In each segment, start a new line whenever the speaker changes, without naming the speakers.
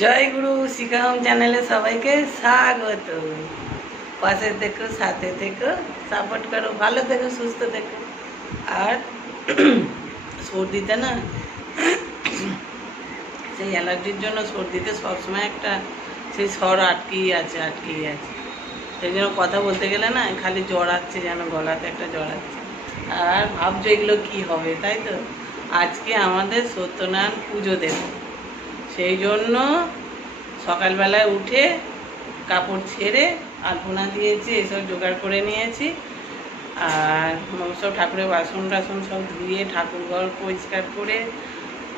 জয় গুরু শিখাহম চ্যানেলে সবাইকে স্বাগত। পাশে থেকো, সাথে থেকো সাপোর্ট করো, ভালো থেকো, সুস্থ থেকো। আর সর্দিতে না, সেই অ্যালার্জির জন্য সর্দিতে সবসময় একটা সেই স্বর আটকেই আছে আটকেই আছে। সেই জন্য কথা বলতে গেলে না, খালি জ্বর জড়াচ্ছে যেন, গলাতে একটা জ্বর জড়াচ্ছে। আর ভাবছ এগুলো কি হবে, তাই তো? আজকে আমাদের সত্যনারায়ণ পুজো দেবো। সেই জন্য সকালবেলায় উঠে কাপড় ছেড়ে আলপনা দিয়েছি, এসব জোগাড় করে নিয়েছি। আর সব ঠাকুরের বাসন টাসন সব ধুয়ে ঠাকুর ঘর পরিষ্কার করে,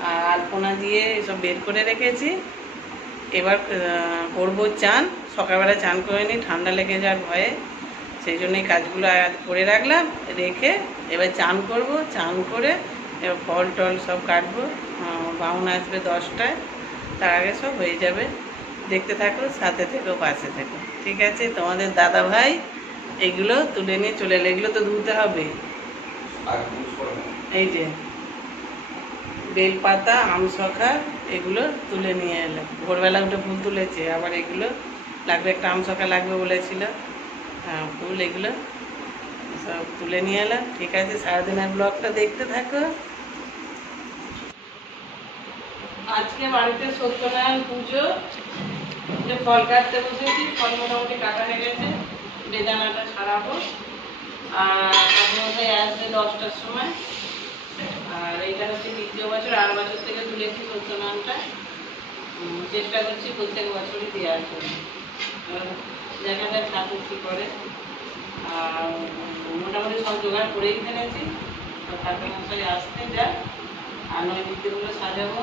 আর আলপনা দিয়ে এসব বের করে রেখেছি। এবার করব চান। সকালবেলা চান করে নিই ঠান্ডা লেগে যাওয়ার ভয়ে। সেই জন্য এই কাজগুলো করে রাখলাম, রেখে এবার চান করব। চান করে এবার ফল টল সব কাটবো। বামুন আসবে দশটায়। তার আগে সব হয়ে যাবে। দেখতে থাকো সাথে থেকো পাশে থেকো। ঠিক আছে? তোমাদের দাদা ভাই এগুলো তুলে নিয়ে চলে এলো। এগুলো তো ধুতে হবে। এই যে বেলপাতা আমশখা এগুলো তুলে নিয়ে এলো। ভোরবেলা উঠে ফুল তুলেছে আবার এগুলো লাগবে একটা আমশখা লাগবে বলেছিল। হ্যাঁ ফুল এগুলো সব তুলে নিয়ে এলাম ঠিক আছে? সারাদিনের ব্লগটা দেখতে থাকো। আজকে বাড়িতে সত্যনারায়ণ পুজো, যে ফল কাটতে বসেছি ফল মোটামুটি কাটা হয়ে গেছে, বেদানাটা ছাড়াবো। আর আপনাদের আসবে দশটার সময়। আর এইটা হচ্ছে দ্বিতীয় বছর, আর বছর থেকে তুলেছি সত্যনারায়ণটা। চেষ্টা করছি প্রত্যেক বছরই দেওয়ার জন্য। দেখা যাক ঠাকুর কী করে। আর মোটামুটি সব জোগাড় করেই ফেলেছি। ঠাকুর মশাই আসতে যা আর নয় নৈবেদ্যগুলো সাজাবো।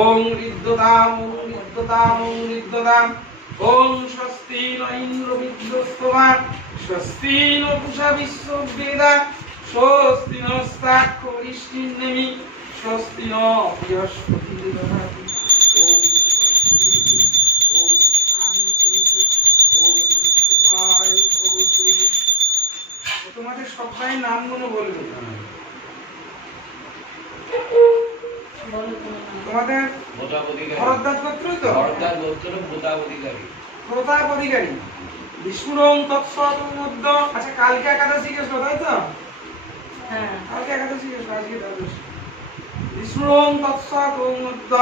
ওম ঋদ্ধতাম ওম ঋদ্ধতাম ওম ঋদ্ধতাম। ওম স্বস্তি ন ইন্দ্র বিদ্যস্তমা স্বস্তি ন পুষা বিশ্ববেদা। স্বস্তি নস্তাক্ষরিষ্টিন্নেমি স্বস্তি ন বৃহস্পতি ওম প্রতাপ অধিকারী। বিষ্ণুরং মধ্য আচ্ছা কালকে একাদশী গেছিল তাই তো?
হ্যাঁ।
কালকে একাদশী গেছিল আজকে দ্বাদশী। বিষ্ণুরং মধ্য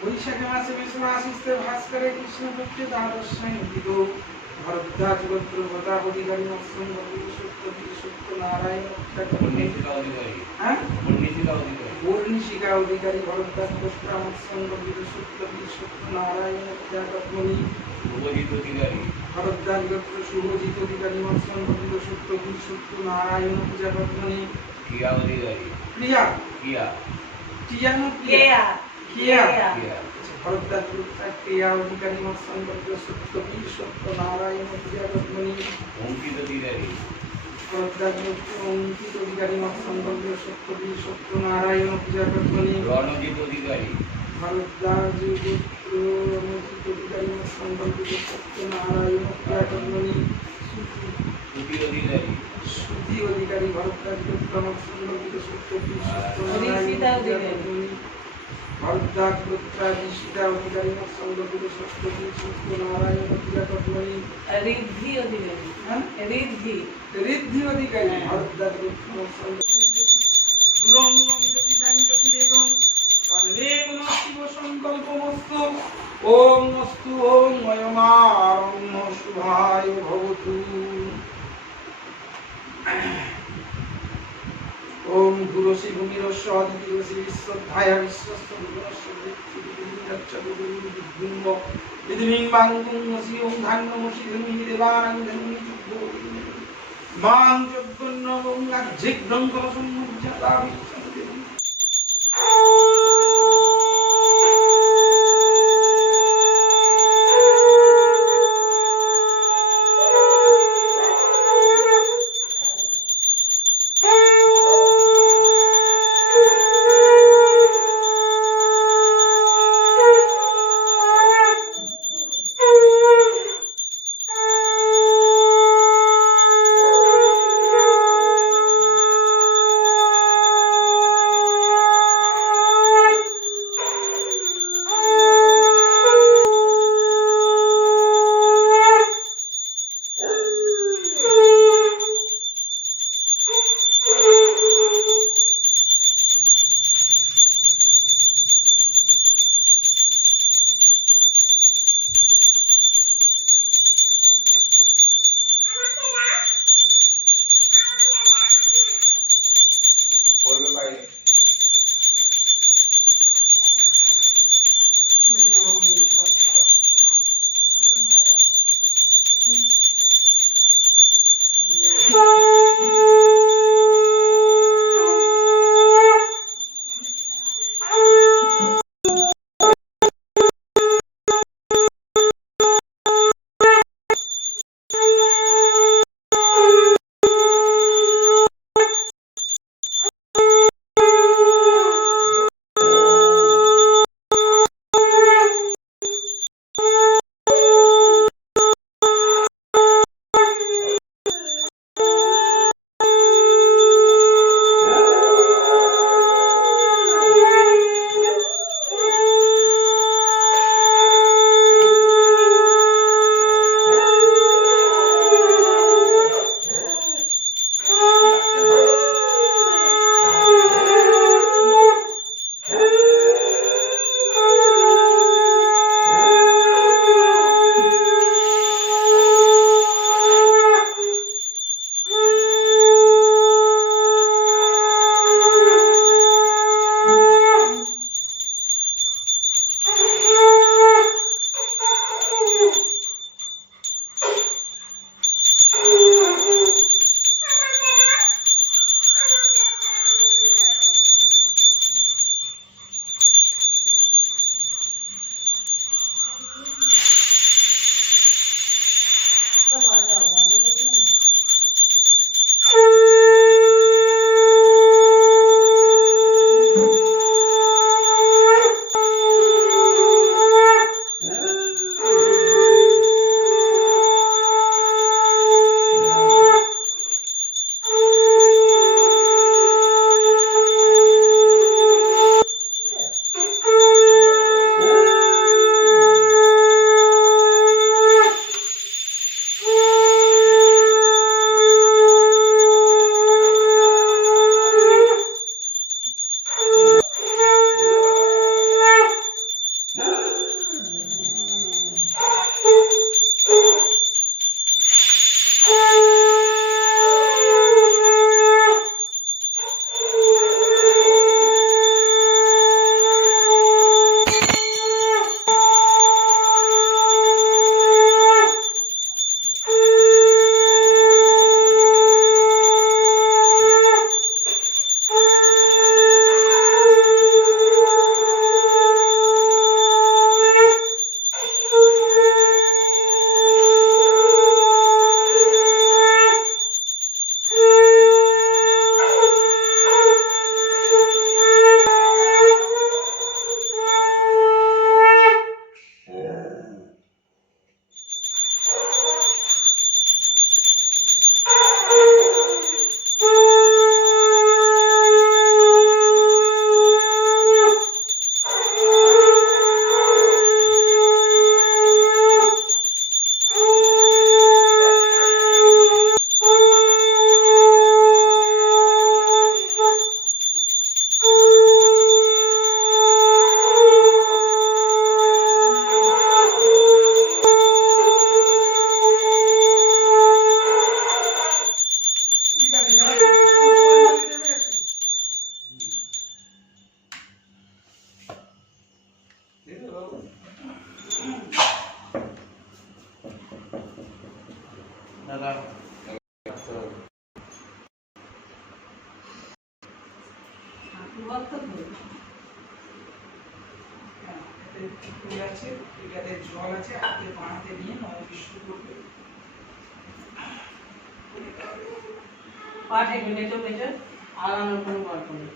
বৈশাখে মাসে বিষ্ণু আশিস্তে ভাস্করে কৃষ্ণ পক্ষে দ্বাদশ উদিত ভরদ্বাজ গোত্র প্রতাপ অধিকারী মৎস্যং গৌরী সত্য সত্য নারায়ণ বর্ণিশিকা অধিকারী ভরদ্বাজ মৎস্যং গৌরী সত্য সত্য নারায়ণ গোত্র শুভজিৎ অধিকারী ভরদ্বাজ গোত্র প্রিয়া অধিকারী মৎস্যং গৌরী সত্য সত্য নারায়ণ প্রজাপত্মনি ভরদ্বাজ অধিকারী সত্য নারায়ণ প্রজাপত্মনি ভরদ্বাজ গোত্র অঙ্কিত অধিকারী মৎস্যং গৌরী সত্য নারায়ণ প্রজাপত্মনি সুধি অধিকারী ভরদ্বাজ গোত্র মৎস্যং গৌরী সত্য
ঋষিতা
নারায়ণ
অধিকারী।
প্রজাপত্মনি ভরদ্বাজ গোত্র ঋষিতা অধিকারী মৎস্যং গৌরী সত্য নারায়ণ প্রজাপত্মনি
ঋদ্ধি অধিকারী।
হ্যাঁ?
ঋদ্ধি।
ঋদ্ধি অধিকারী। সংকল্পমস্তু ওম অস্তু ওম ময়মারণ্য শুভায় ভবতু। ওম গুরুষি ভূমিরস্য অদিতিরসি বিশ্বধ্যায়া বিশ্বস্ত ভুবনস্য বৃত্তিবিন্দচ্চ বিদুর্বিম্ব বিদ্মিং বাঙ্গুমসি ওম মাং যজ্ঞন্য ওম গাজ্জিগ্রং কলসম্মুজ্জাতা বিশ্বদেবী হ্যাঁ, জল আছে হাতে বাঁধতে নিয়ে নয় বিশ্ব করবে
পাটে মেজো মেজো আলানোর কোনো গল্প নেই।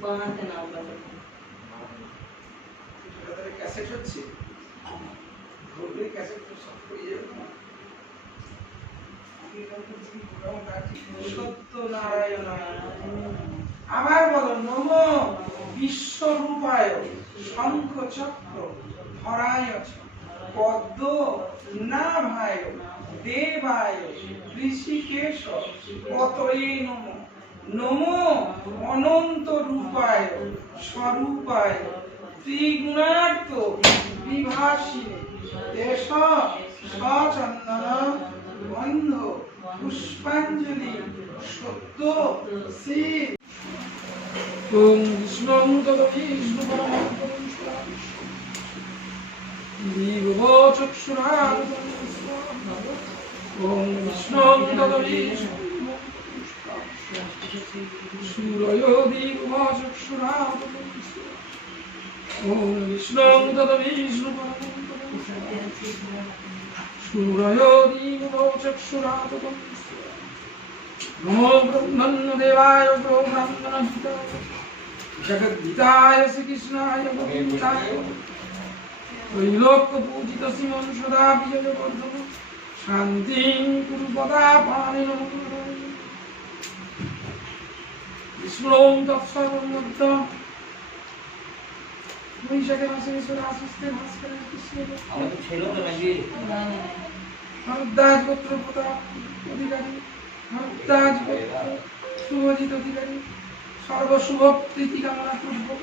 বানাতে না
ক্যাসেট হচ্ছে? ক্যাসেট সব পড়ে যাবে আবার বলো নম বিশ্বরূপায় শঙ্খ চক্র ধরায় পদ্ম, নাভায়, দেবায়, ঋষিকেশ নম। নম, অনন্ত রূপায়, স্বরূপায়, ত্রিগুণার্থ বিভাসিনী। দেশ সচন্দন বন্ধ। পুষ্পাঞ্জলি, সত্য শ্রী ওম বিষ্ণুং তদপি দিবো চক্ষুরা ওম বিষ্ণুং তদপি সূরয় দিবো চক্ষুরা ওম বিষ্ণুং তদপি বিষ্ণু সূরয় দিবো চক্ষুরা নমো ব্রহ্মণ্য দেবায় গো ব্রাহ্মণ হিতায় জগদ্গীতায় শ্রীকৃষ্ণায় গোবিন্দায় ত্রৈলোক্য পূজিত শ্রীমন সদা বিজয় বর্ধন মাসে ঈশ্বর আশিস্তে ভাস্করের কৃষ্ণ
আমাদের ছিল তো নাকি?
ভারদ্বাজ গোত্র প্রতাপ অধিকারী ভারদ্বাজ গোত্র শুভজিৎ অধিকারী সর্বশুভ প্রীতি কামনা পূর্বক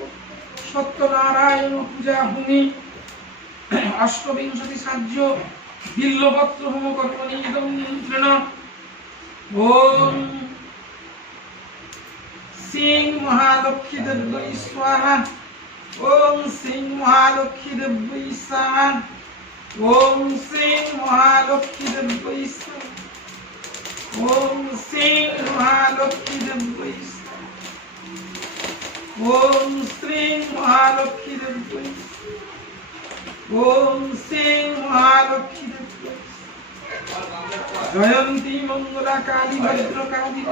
সত্যনারায়ণ পূজা ভূমি অষ্টবিংশতি সাহায্য বিল্লপত্র হোম কর্মণি ইদম নিয়ন্ত্রণ ওম সিং মহালক্ষ্মী দেব্যই স্বাহা। ওম সিং মহালক্ষ্মী দেব্যই স্বাহা ওম শ্রীং মহালক্ষ্মী দেব্যই স্বাহা ওম শ্রীং মহালক্ষ্মী দেব্যই স্বাহা ওম শ্রীং মহালক্ষ্মী স্বাহা ওম শ্রীং মহালক্ষ্মী জয়ন্তী মঙ্গলা কালী ভদ্র কালী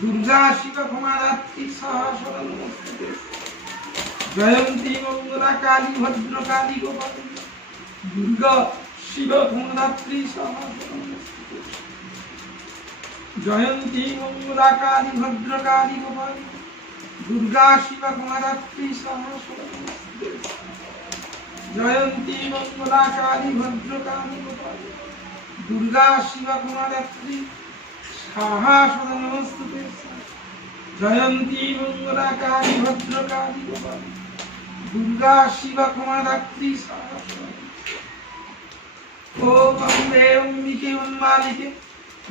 দুর্গা শিব ক্ষমারাত্রি সহস্রম জয়ন্তী মঙ্গলা কালী ভদ্র কালী গোপাল দুর্গা শিব সহস্রম জয়ন্তী মঙ্গলা কালী ভদ্র কালী গোপাল দুর্গা শিব সহস্রম জয়ন্তী মঙ্গলা কালী ভদ্র কালী গোপাল দুর্গা শিব ক্ষমারাত্রি সাহা জয়ন্তী মঙ্গলা কালী ভদ্র কালী গোপাল দুর্গা শিব সদা ওম অম্বে অম্বিকে উন্মালিকে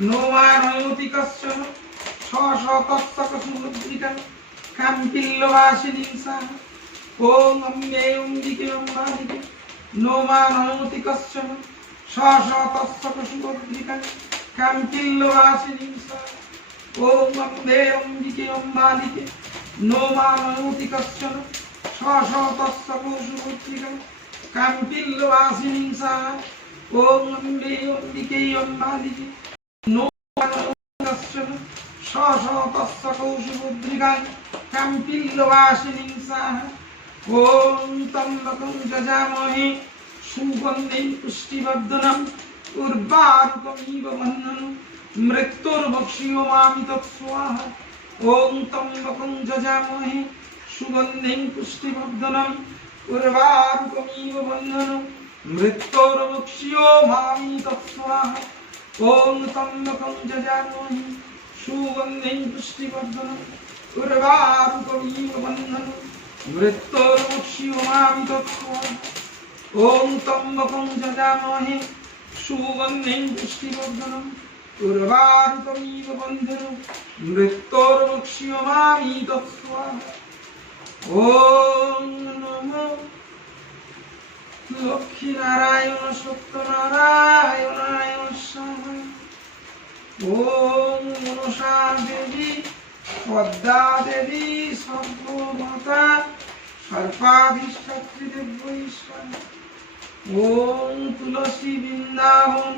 নোমা নয়তি কশ্যন ছ শ তত্তক সুমুদ্রিকা কাম্পিল্লবাসিনী সাহ ওম অম্বে অম্বিকে উন্মালিকে নোমা নয়তি কশ্যন ছ শ কাম্পিল্লবাসিনী সাহ ওম অম্বে অম্বিকে অম্বালিকে নোমা নয়তি কশ্যন ওম অম্বে অম্বিকে অম্বালিকে নোমানস্য স স তস্য কৌশুবুদ্রিকায় কাম্পিল্লবাসিনীং সাহ ওম তম্বকং যজামহে সুগন্ধিং পুষ্টিবর্ধনম উর্বারুকমিব বন্ধনম মৃত্যুর্ভক্ষিয়মামি তৎস্বাহা ওম তম্বকং যজামহে সুগন্ধিং পুষ্টিবর্ধনম উর্বারুকমিব বন্ধনম মৃত্যুর্ভক্ষিয়মামি তৎস্বাহা ওম তম্বকং যজামহে সুগন্ধিং পুষ্টিবর্ধনম উর্বারুকমিব বন্ধনম মৃত্যুর্ভক্ষিয়মামি তৎস্বাহা ওম তম্বকং যজামহে সুগন্ধিং পুষ্টিবর্ধনম উর্বারুতমিব বন্ধুরু মৃত্যুর্মুক্ষ্যমামি তৎস্বাহা ওম নমো। লক্ষ্মী নারায়ণ সত্যনারায়ণায় স্বাহা ওম দেবী, পদ্মা দেবী, সর্বমাতা, সর্বাধিষ্ঠাত্রী স্বাহা ওম তুলসী বৃন্দাবন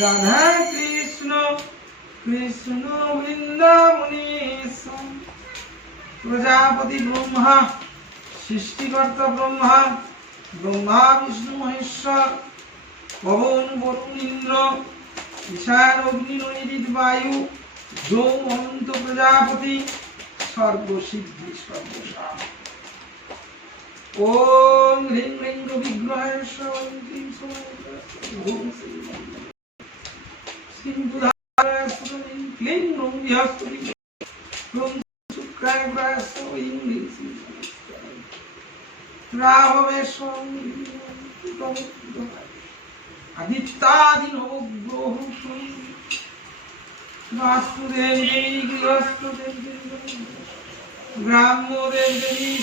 রাধা কৃষ্ণ কৃষ্ণ বৃন্দাবনে প্রজাপতি ব্রহ্মা, সৃষ্টিকর্তা ব্রহ্মা ব্রহ্মা, বিষ্ণু, মহেশ্বর পবন বরুণ ইন্দ্র, ঈশান অগ্নি নৈরিত বায়ু যৌম অনন্ত প্রজাপতি, সর্বসিদ্ধি সর্বসাম। ওম হ্রিং হ্রিং বিগ্রহের শ্রীং শ্রীং ক্লিং ওম বৃহস্পতি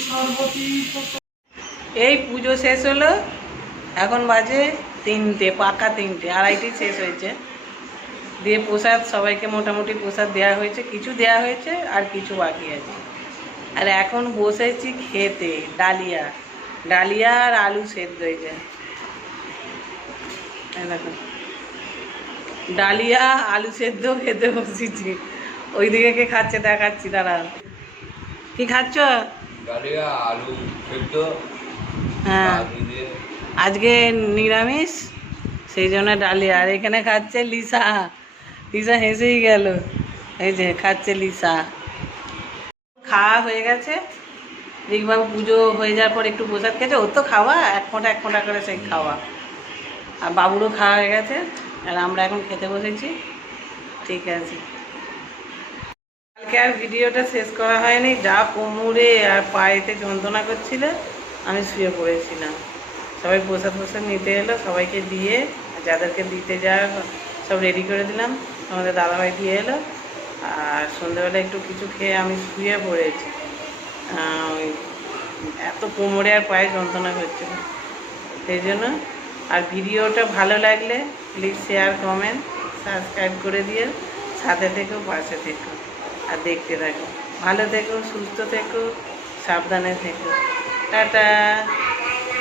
সর্বতীর্থ
এই পুজো শেষ হলো এখন বাজে তিনটে পাকা তিনটে আড়াইটে শেষ হয়েছে। দিয়ে প্রসাদ সবাইকে মোটামুটি প্রসাদ দেওয়া হয়েছে কিছু দেওয়া হয়েছে আর কিছু বাকি আছে। আর এখন বসেছি খেতে ডালিয়া ডালিয়া আর আলু সেদ্ধ হয়েছে দেখো। ডালিয়া আলু সেদ্ধ খেতে বসেছি। ওইদিকে কে খাচ্ছে দেখাচ্ছি দাঁড়া কি খাচ্ছ?
ডালিয়া আলু সেদ্ধ
হ্যাঁ। আজকে নিরামিষ সেই জন্য ডালিয়া। আর এখানে খাচ্ছে লিসা। লিসা হেসেই গেল। এই যে, খাচ্ছে লিসা। খাওয়া হয়ে গেছে। রিকবাবু পুজো হয়ে যাওয়ার পর একটু প্রসাদ খেয়েছে। ওর তো খাওয়া, এক ফোঁটা এক ফোঁটা করে সেই খাওয়া। আর বাবুরও খাওয়া হয়ে গেছে। আর আমরা এখন খেতে বসেছি। ঠিক আছে। কালকে আর ভিডিওটা শেষ করা হয়নি। যা কোমরে আর পায়েতে যন্ত্রণা করছিল, আমি শুয়ে পড়েছিলাম। সবাই প্রসাদ প্রসাদ নিতে এলো। সবাইকে দিয়ে, যাদেরকে দিতে যাওয়ার সব রেডি করে দিলাম। আমাদের দাদাভাই দিয়ে এলো। আর সন্ধ্যেবেলা একটু কিছু খেয়ে আমি শুয়ে পড়েছি। এত কোমরে আর পায়ে যন্ত্রণা করছিল সেই জন্য আর ভিডিওটা ভালো লাগলে প্লিজ শেয়ার কমেন্ট সাবস্ক্রাইব করে দিয়ে সাথে থেকো, পাশে থেকো। আর দেখতে থাকো। ভালো থেকো, সুস্থ থেকো, সাবধানে থেকো। টাটা।